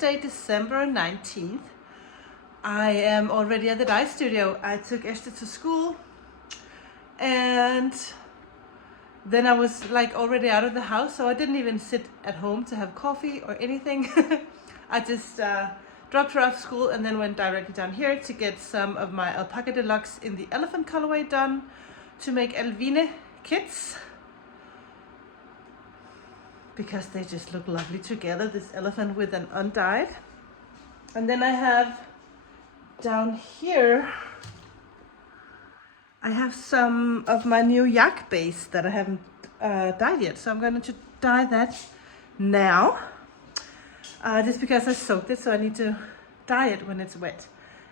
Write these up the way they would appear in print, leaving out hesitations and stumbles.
Wednesday, December 19th. I am already at the dye studio. I took Esther to school and then I was like already out of the house, so I didn't even sit at home to have coffee or anything. I just dropped her off school and then went directly down here to get some of my alpaca deluxe in the elephant colorway done to make Elvine kits, because they just look lovely together, this elephant with an undyed. And then I have down here, I have some of my new yak base that I haven't dyed yet, so I'm going to dye that now. Just because I soaked it, so I need to dye it when it's wet.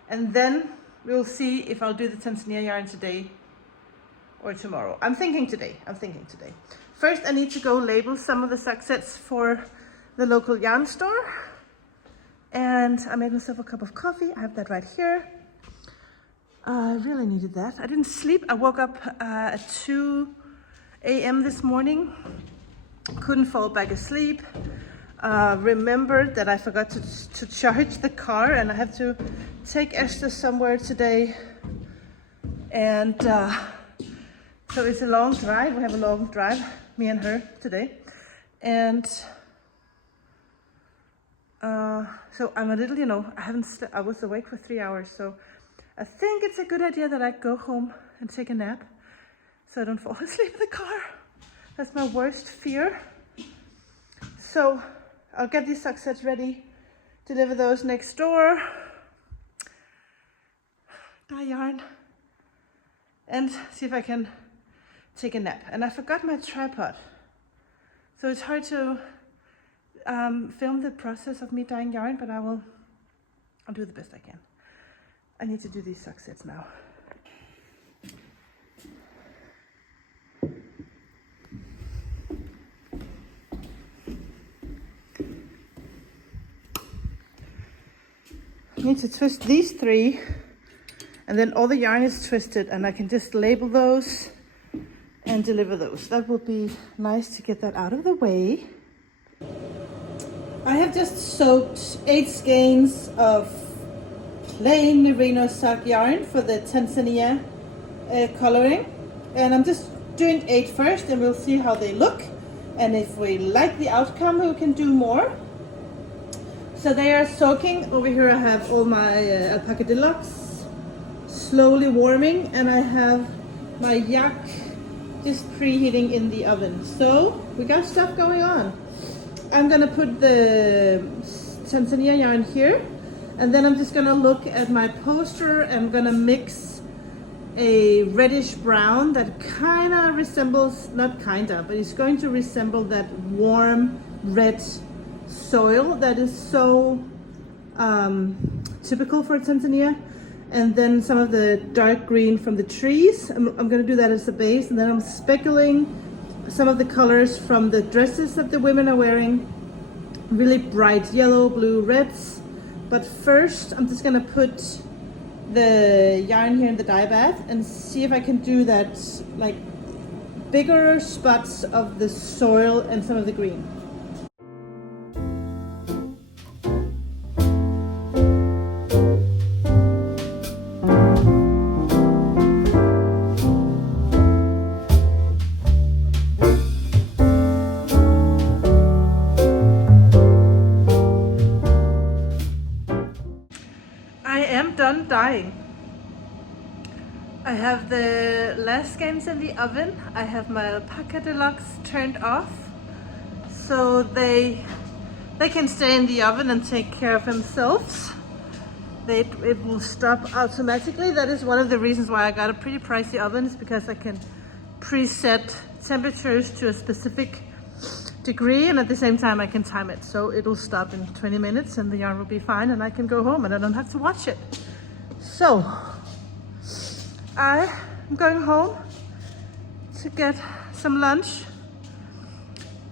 And then we'll see if I'll do the Tanzania yarn today or tomorrow. I'm thinking today. First, I need to go label some of the sock sets for the local yarn store. And I made myself a cup of coffee. I have that right here. I really needed that. I didn't sleep. I woke up at 2 a.m. this morning. Couldn't fall back asleep. Remembered that I forgot to charge the car, and I have to take Esther somewhere today. And so it's a long drive. We have a long drive, me and her today. And so I'm a little, I was awake for 3 hours. So I think it's a good idea that I go home and take a nap so I don't fall asleep in the car. That's my worst fear. So I'll get these sock sets ready, deliver those next door, dye yarn, and see if I can take a nap. And I forgot my tripod, so it's hard to film the process of me dyeing yarn, but I'll do the best I can. I need to do these sock sets now. I need to twist these 3, and then all the yarn is twisted, and I can just label those and deliver those. That would be nice to get that out of the way. I have just soaked 8 skeins of plain merino sock yarn for the Tanzania coloring, and I'm just doing 8 first, and we'll see how they look, and if we like the outcome we can do more. So they are soaking. Over here I have all my alpaca deluxe slowly warming, and I have my yak just preheating in the oven. So we got stuff going on. I'm gonna put the Tanzania yarn here, and then I'm just gonna look at my poster. I'm gonna mix a reddish brown that kind of resembles, not kinda, but it's going to resemble that warm red soil that is so typical for Tanzania, and then some of the dark green from the trees. I'm going to do that as a base, and then I'm speckling some of the colors from the dresses that the women are wearing, really bright yellow, blue, reds. But first I'm just going to put the yarn here in the dye bath and see if I can do that, like bigger spots of the soil and some of the green. Done dyeing. I have the last skeins in the oven. I have my alpaca deluxe turned off, so they can stay in the oven and take care of themselves. It will stop automatically. That is one of the reasons why I got a pretty pricey oven, is because I can preset temperatures to a specific degree, and at the same time I can time it, so it'll stop in 20 minutes and the yarn will be fine, and I can go home and I don't have to watch it. So I'm going home to get some lunch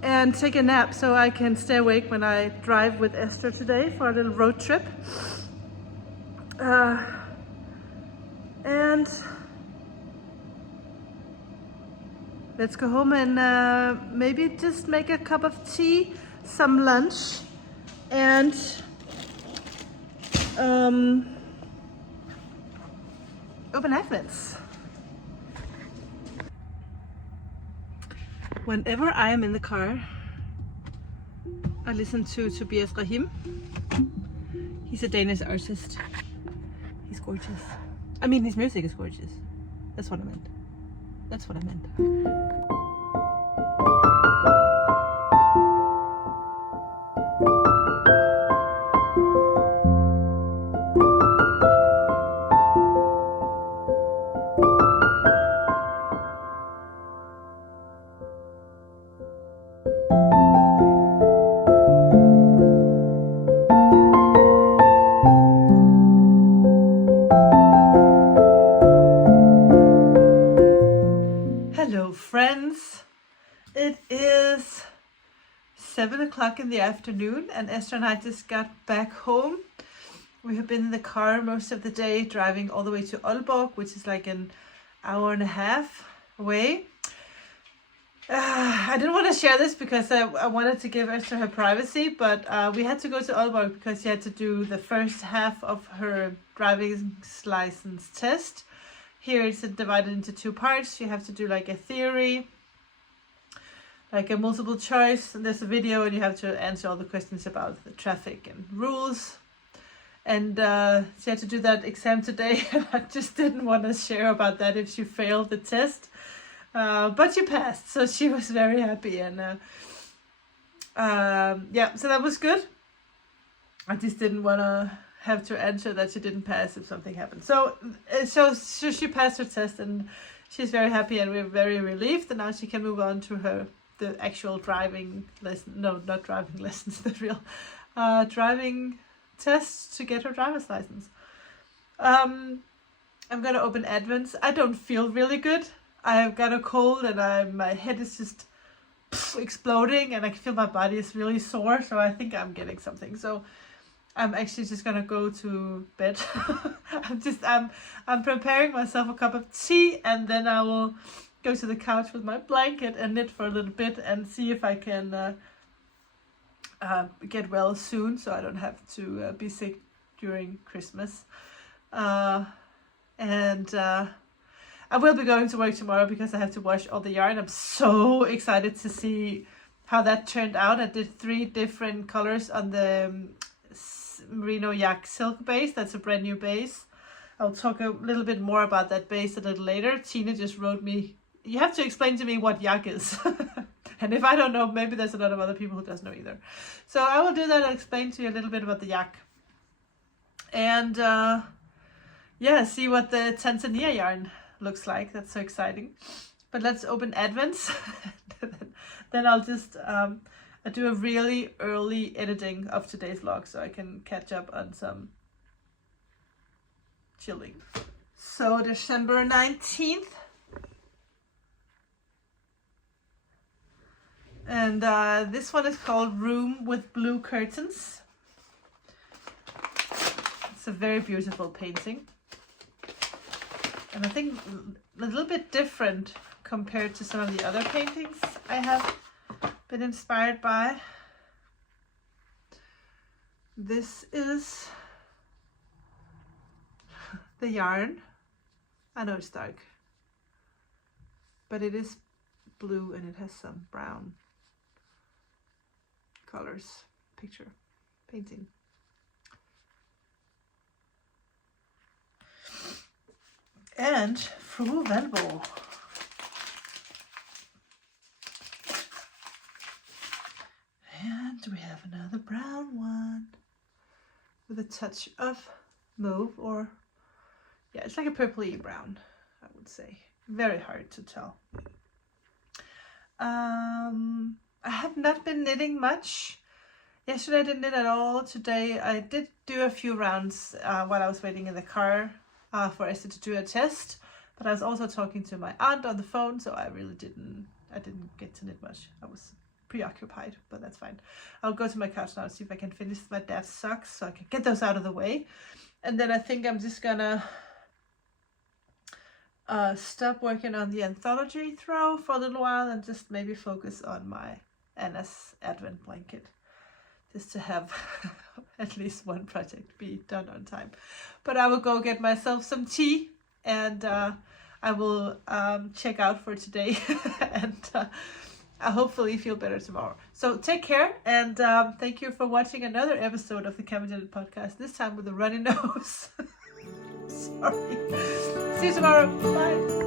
and take a nap so I can stay awake when I drive with Esther today for a little road trip. And let's go home and maybe just make a cup of tea, some lunch, and open advents. Whenever I am in the car, I listen to Tobias Rahim. He's a Danish artist. He's gorgeous. I mean, his music is gorgeous. That's what I meant. That's what I meant. Hello friends, it is 7 o'clock in the afternoon and Esther and I just got back home. We have been in the car most of the day, driving all the way to Aalborg, which is like an hour and a half away. I didn't want to share this because I wanted to give Esther her privacy, but we had to go to Aalborg because she had to do the first half of her driving license test. Here it's divided into two parts. You have to do like a theory, like a multiple choice, and there's a video and you have to answer all the questions about the traffic and rules. And she had to do that exam today. I just didn't want to share about that if she failed the test. But she passed, so she was very happy. And yeah, so that was good. I just didn't want to have to answer that she didn't pass if something happened. So she passed her test and she's very happy and we're very relieved. And now she can move on to the actual driving lesson. No, not driving lessons, the real driving tests to get her driver's license. I'm gonna open advents. I don't feel really good. I've got a cold and my head is just exploding and I can feel my body is really sore. So I think I'm getting something. So I'm actually just gonna go to bed. I'm preparing myself a cup of tea and then I will go to the couch with my blanket and knit for a little bit and see if I can get well soon so I don't have to be sick during Christmas. And I will be going to work tomorrow because I have to wash all the yarn. I'm so excited to see how that turned out. I did 3 different colors on the merino yak silk base. That's a brand new base. I'll talk a little bit more about that base a little later. Tina just wrote me, you have to explain to me what yak is. And if I don't know, maybe there's a lot of other people who doesn't know either. So I will do that and explain to you a little bit about the yak. And yeah, see what the Tanzania yarn looks like. That's so exciting. But let's open advents. Then I'll just I do a really early editing of today's vlog so I can catch up on some chilling. So December 19th. And this one is called Room with Blue Curtains. It's a very beautiful painting. And I think a little bit different compared to some of the other paintings I have been inspired by. This is the yarn. I know it's dark, but it is blue and it has some brown colors. Picture, painting. And Fru Valborg. And we have another brown one with a touch of mauve, or yeah, it's like a purpley brown, I would say. Very hard to tell. I have not been knitting much. Yesterday I didn't knit at all. Today I did do a few rounds while I was waiting in the car for Esther to do a test, but I was also talking to my aunt on the phone, so I didn't get to knit much. I was preoccupied, but that's fine. I'll go to my couch now and see if I can finish my dad's socks so I can get those out of the way. And then I think I'm just gonna stop working on the anthology throw for a little while and just maybe focus on my Anna's advent blanket. is to have at least one project be done on time. But I will go get myself some tea, and I will check out for today, and I hopefully feel better tomorrow. So take care, and thank you for watching another episode of the CamijoKnits podcast, this time with a runny nose. Sorry. See you tomorrow. Bye.